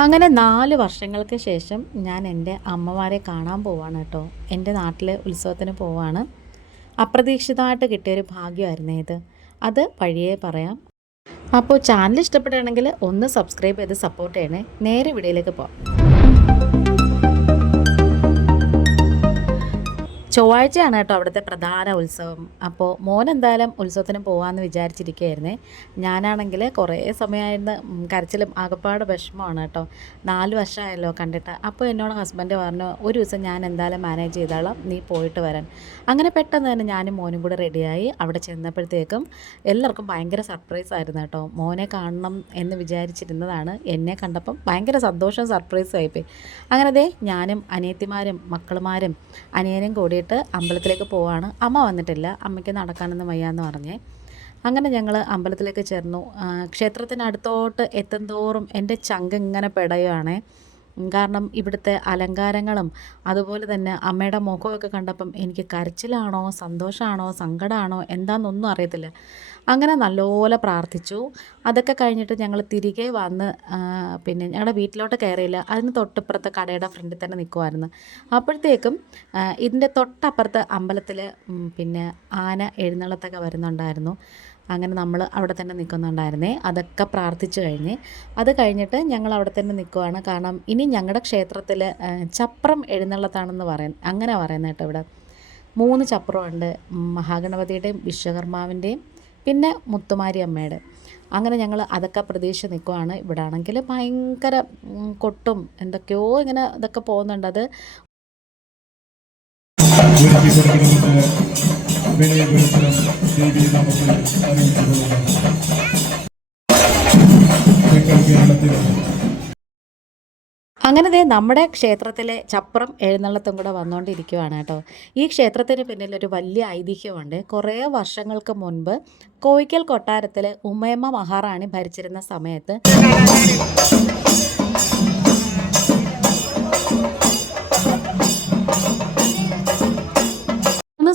അങ്ങനെ നാല് വർഷങ്ങൾക്ക് ശേഷം ഞാൻ എന്റെ അമ്മമാരെ കാണാൻ പോവാണ് കേട്ടോ. എന്റെ നാട്ടിലെ ഉത്സവത്തിന് പോവാണ്. അപ്രതീക്ഷിതമായിട്ട് കിട്ടിയൊരു ഭാഗ്യമായിരുന്നേ ഇത്. അത് വഴിയേ പറയാം. അപ്പോൾ ചാനൽ ഇഷ്ടപ്പെടുകയാണെങ്കിൽ ഒന്ന് സബ്സ്ക്രൈബ് ചെയ്ത് സപ്പോർട്ട് ചെയ്യണേ. നേരെ വീഡിയോയിലേക്ക് പോകാം ചൊവ്വാഴ്ചയാണ് കേട്ടോ അവിടുത്തെ പ്രധാന ഉത്സവം. അപ്പോൾ മോൻ എന്തായാലും ഉത്സവത്തിന് പോകാമെന്ന് വിചാരിച്ചിരിക്കുകയായിരുന്നേ. ഞാനാണെങ്കിൽ കുറേ സമയമായിരുന്നു കരച്ചിലും ആകപ്പാട് വിഷമമാണ് കേട്ടോ. നാല് വർഷമായല്ലോ കണ്ടിട്ട്. അപ്പോൾ എന്നോട് ഹസ്ബൻഡ് പറഞ്ഞു ഒരു ദിവസം ഞാൻ എന്തായാലും മാനേജ് ചെയ്തോളാം നീ പോയിട്ട് വരാൻ. അങ്ങനെ പെട്ടെന്ന് തന്നെ ഞാനും മോനും കൂടെ റെഡിയായി അവിടെ ചെന്നപ്പോഴത്തേക്കും എല്ലാവർക്കും ഭയങ്കര സർപ്രൈസ് ആയിരുന്നു കേട്ടോ. മോനെ കാണണം എന്ന് വിചാരിച്ചിരുന്നതാണ്. എന്നെ കണ്ടപ്പം ഭയങ്കര സന്തോഷം സർപ്രൈസും ആയിപ്പോയി. അങ്ങനെ ദേ ഞാനും അനിയത്തിമാരും മക്കളുമാരും അനിയനും കൂടിയിട്ട് അമ്പലത്തിലേക്ക് പോവാണ്. അമ്മ വന്നിട്ടില്ല. അമ്മയ്ക്ക് നടക്കാനൊന്നും വയ്യാന്ന് പറഞ്ഞേ. അങ്ങനെ ഞങ്ങൾ അമ്പലത്തിലേക്ക് ചേർന്നു ക്ഷേത്രത്തിനടുത്തോട്ട് എത്തുന്തോറും എന്റെ ചങ്ക് ഇങ്ങനെ പെടയുവാണേ. ഉം, കാരണം ഇവിടുത്തെ അലങ്കാരങ്ങളും അതുപോലെ തന്നെ അമ്മയുടെ മുഖമൊക്കെ കണ്ടപ്പം എനിക്ക് കരച്ചിലാണോ സന്തോഷമാണോ സങ്കടമാണോ എന്താണെന്നൊന്നും അറിയത്തില്ല. അങ്ങനെ നല്ലപോലെ പ്രാർത്ഥിച്ചു. അതൊക്കെ കഴിഞ്ഞിട്ട് ഞങ്ങൾ തിരികെ വന്ന് പിന്നെ ഞങ്ങളുടെ വീട്ടിലോട്ട് കയറിയില്ല. അതിന് തൊട്ടിപ്പുറത്തെ കടയുടെ ഫ്രണ്ടിൽ തന്നെ നിൽക്കുമായിരുന്നു അപ്പോഴത്തേക്കും ഇതിന്റെ തൊട്ടപ്പുറത്ത് അമ്പലത്തിൽ പിന്നെ ആന എഴുന്നള്ളത്തൊക്കെ വരുന്നുണ്ടായിരുന്നു. അങ്ങനെ നമ്മൾ അവിടെ തന്നെ നിൽക്കുന്നുണ്ടായിരുന്നേ. അതൊക്കെ പ്രാർത്ഥിച്ചു കഴിഞ്ഞ്. അത് കഴിഞ്ഞിട്ട് ഞങ്ങൾ അവിടെ തന്നെ നിൽക്കുവാണ്. കാരണം ഇനി ഞങ്ങളുടെ ക്ഷേത്രത്തിൽ ചപ്രം എഴുന്നള്ളത്താണെന്ന് പറയും അങ്ങനെ പറയുന്നത് കേട്ടോ ഇവിടെ. മൂന്ന് ചപ്രമുണ്ട്. മഹാഗണപതിയുടെയും വിശ്വകർമാവിന്റെയും പിന്നെ മുത്തുമാരി അമ്മയുടെ. അങ്ങനെ ഞങ്ങൾ അതൊക്കെ പ്രതീക്ഷ നിൽക്കുവാണ്. ഇവിടെ ആണെങ്കിൽ ഭയങ്കര കൊട്ടും എന്തൊക്കെയോ ഇങ്ങനെ ഇതൊക്കെ പോകുന്നുണ്ട്. അത് ഒരുക്കിക്കൊടുക്കണമെന്ന് വിനയപുരസ്സരം ദേവീ നാമത്തിൽ അറിയിച്ചുകൊള്ളുന്നു തെക്കൻ കേരളത്തിൽ അങ്ങനെ ദേ നമ്മുടെ ക്ഷേത്രത്തിലെ ചപ്രം എഴുന്നള്ളത്തും കൂടെ വന്നുകൊണ്ടിരിക്കുവാണ് കേട്ടോ. ഈ ക്ഷേത്രത്തിന് പിന്നിൽ ഒരു വലിയ ഐതിഹ്യമുണ്ട്. കുറേ വർഷങ്ങൾക്ക് മുൻപ് കോയിക്കൽ കൊട്ടാരത്തിൽ ഉമ്മയമ്മ മഹാറാണി ഭരിച്ചിരുന്ന സമയത്ത്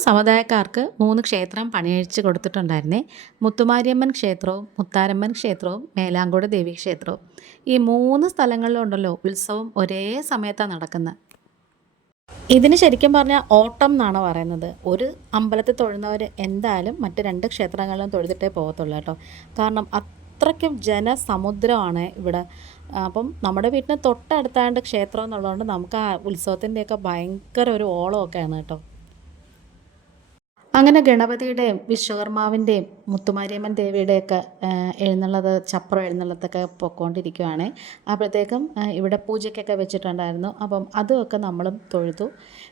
സമുദായക്കാർക്ക് മൂന്ന് ക്ഷേത്രം പണിയഴിച്ച് കൊടുത്തിട്ടുണ്ടായിരുന്നേ. മുത്തുമാരിയമ്മൻ ക്ഷേത്രവും മുത്താരമ്മൻ ക്ഷേത്രവും മേലാങ്കോട് ദേവി ക്ഷേത്രവും. ഈ മൂന്ന് സ്ഥലങ്ങളിലുണ്ടല്ലോ ഉത്സവം ഒരേ സമയത്താണ് നടക്കുന്നത് ഇതിന് ശരിക്കും പറഞ്ഞാൽ ഓട്ടം എന്നാണ് പറയുന്നത്. ഒരു അമ്പലത്തിൽ തൊഴുന്നവർ എന്തായാലും മറ്റ് രണ്ട് ക്ഷേത്രങ്ങളിലും തൊഴുതിട്ടേ പോകത്തുള്ളൂ കേട്ടോ. കാരണം അത്രയ്ക്കും ജനസമുദ്രമാണ് ഇവിടെ. അപ്പം നമ്മുടെ വീട്ടിന് തൊട്ടടുത്താണ്ട് ക്ഷേത്രം എന്നുള്ളതുകൊണ്ട് നമുക്ക് ആ ഉത്സവത്തിന്റെയൊക്കെ ഭയങ്കര ഒരു ഓളമൊക്കെയാണ് കേട്ടോ. അങ്ങനെ ഗണപതിയുടെയും വിശ്വകർമാവിന്റെയും മുത്തുമാരിയമ്മൻ ദേവിയുടെയൊക്കെ എഴുന്നള്ളത് ചപ്രം എഴുന്നള്ളത്തൊക്കെ പൊക്കോണ്ടിരിക്കുവാണ്. അപ്പോഴത്തേക്കും ഇവിടെ പൂജയ്ക്കൊക്കെ വെച്ചിട്ടുണ്ടായിരുന്നു. അപ്പം അതുമൊക്കെ നമ്മളും തൊഴുതു.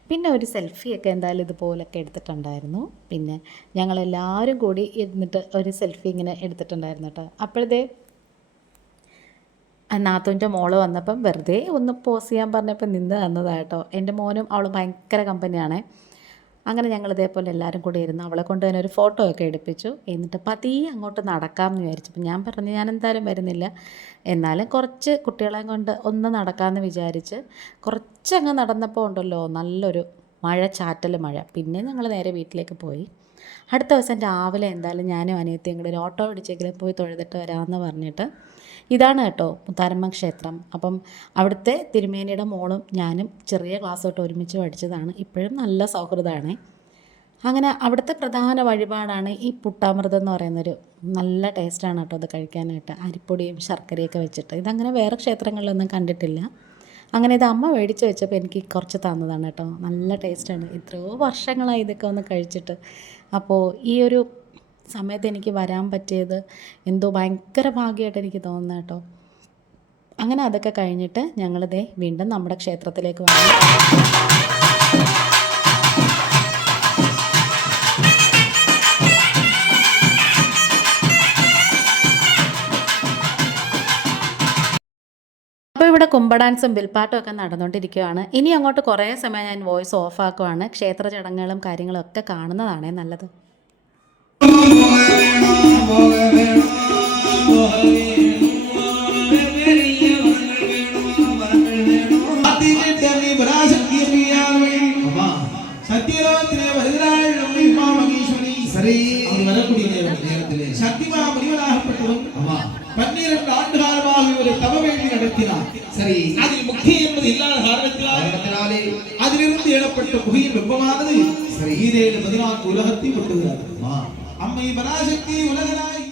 പിന്നെ ഒരു സെൽഫിയൊക്കെ എന്തായാലും ഇതുപോലൊക്കെ എടുത്തിട്ടുണ്ടായിരുന്നു. പിന്നെ ഞങ്ങളെല്ലാവരും കൂടി ഇരുന്നിട്ട് ഒരു സെൽഫി ഇങ്ങനെ എടുത്തിട്ടുണ്ടായിരുന്നു കേട്ടോ. അപ്പോഴത്തേ നാത്തൂന്റെ മോൾ വന്നപ്പം വെറുതെ ഒന്ന് പോസ് ചെയ്യാൻ പറഞ്ഞപ്പോൾ നിന്ന് തന്നതാട്ടോ എന്റെ മോനും അവൾ ഭയങ്കര കമ്പനിയാണേ. അങ്ങനെ ഞങ്ങൾ ഇതേപോലെ എല്ലാവരും കൂടി ഇരുന്ന് അവളെ കൊണ്ട് തന്നെ ഒരു ഫോട്ടോ ഒക്കെ എടുപ്പിച്ചു. എന്നിട്ട് പതിയെ അങ്ങോട്ട് നടക്കാമെന്ന് വിചാരിച്ചു അപ്പം ഞാൻ പറഞ്ഞു ഞാൻ എന്തായാലും വരുന്നില്ല. എന്നാലും കുറച്ച് കുട്ടികളെ കൊണ്ട് ഒന്ന് നടക്കാമെന്ന് വിചാരിച്ച് കുറച്ചങ്ങ് നടന്നപ്പോൾ ഉണ്ടല്ലോ നല്ലൊരു മഴ ചാറ്റൽ മഴ. പിന്നെ ഞങ്ങൾ നേരെ വീട്ടിലേക്ക് പോയി. അടുത്ത ദിവസം രാവിലെ എന്തായാലും ഞാനും അനിയത്തിയും കൂടെ ഒരു ഓട്ടോ പിടിച്ചെങ്കിലും പോയി തൊഴുതിട്ട് വരാമെന്ന് പറഞ്ഞിട്ട് ഇതാണ് കേട്ടോ മുത്താരമ്മ ക്ഷേത്രം. അപ്പം അവിടുത്തെ തിരുമേനിയുടെ മോളും ഞാനും ചെറിയ ക്ലാസ് തൊട്ട് ഒരുമിച്ച് പഠിച്ചതാണ്. ഇപ്പോഴും നല്ല സൗഹൃദമാണ്. അങ്ങനെ അവിടുത്തെ പ്രധാന വഴിപാടാണ് ഈ പുട്ടാമൃതം എന്ന് പറയുന്നൊരു നല്ല ടേസ്റ്റാണ് കേട്ടോ അത് കഴിക്കാനായിട്ട്. അരിപ്പൊടിയും ശർക്കരയൊക്കെ വെച്ചിട്ട്. ഇതങ്ങനെ വേറെ ക്ഷേത്രങ്ങളിലൊന്നും കണ്ടിട്ടില്ല. അങ്ങനെ ഇത് അമ്മ മേടിച്ച് വെച്ചപ്പോൾ എനിക്ക് കുറച്ച് തന്നതാണ് കേട്ടോ. നല്ല ടേസ്റ്റാണ് എത്രയോ വർഷങ്ങളായി ഇതൊക്കെ ഒന്ന് കഴിച്ചിട്ട്. അപ്പോൾ ഈ ഒരു സമയത്ത് എനിക്ക് വരാൻ പറ്റിയത് എന്തോ ഭയങ്കര ഭാഗ്യമായിട്ട് എനിക്ക് തോന്നുന്നു കേട്ടോ. അങ്ങനെ അതൊക്കെ കഴിഞ്ഞിട്ട് ഞങ്ങളിതേ വീണ്ടും നമ്മുടെ ക്ഷേത്രത്തിലേക്ക് വന്നു. ഇവിടെ കുമ്പഡാൻസും ഡാൻസും ബിൽപ്പാട്ടും ഒക്കെ നടന്നുകൊണ്ടിരിക്കുകയാണ്. ഇനി അങ്ങോട്ട് കുറേ സമയം ഞാൻ വോയിസ് ഓഫ് ആക്കുവാണ്. ക്ഷേത്ര ചടങ്ങുകളും കാര്യങ്ങളും ഒക്കെ കാണുന്നതാണേ നല്ലത്. பன்னிரண்டு ஆண்டு காலமாக இவர் தவ வேண்டி நடத்தி சரி அதில் முக்தி என்பது இல்லாத காரணத்தினாலே அதிலிருந்து எழப்பட்ட புகையின் வெப்பமானது சரி. ஈரேழு பதினான்கு உலகத்தை கொட்டுகிறது அம்மை பராசக்தி உலகனாய்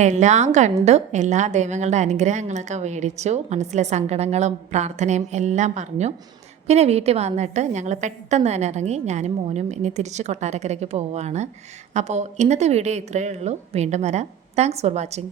അങ്ങനെ എല്ലാം കണ്ടു എല്ലാ ദൈവങ്ങളുടെ അനുഗ്രഹങ്ങളൊക്കെ മേടിച്ചു. മനസ്സിലെ സങ്കടങ്ങളും പ്രാർത്ഥനയും എല്ലാം പറഞ്ഞു. പിന്നെ വീട്ടിൽ വന്നിട്ട് ഞങ്ങൾ പെട്ടെന്ന് തന്നെ ഇറങ്ങി ഞാനും മോനും ഇനി തിരിച്ച് കൊട്ടാരക്കരയ്ക്ക് പോവുകയാണ് അപ്പോൾ ഇന്നത്തെ വീഡിയോ ഇത്രയേ ഉള്ളൂ. വീണ്ടും വരാം. Thanks for watching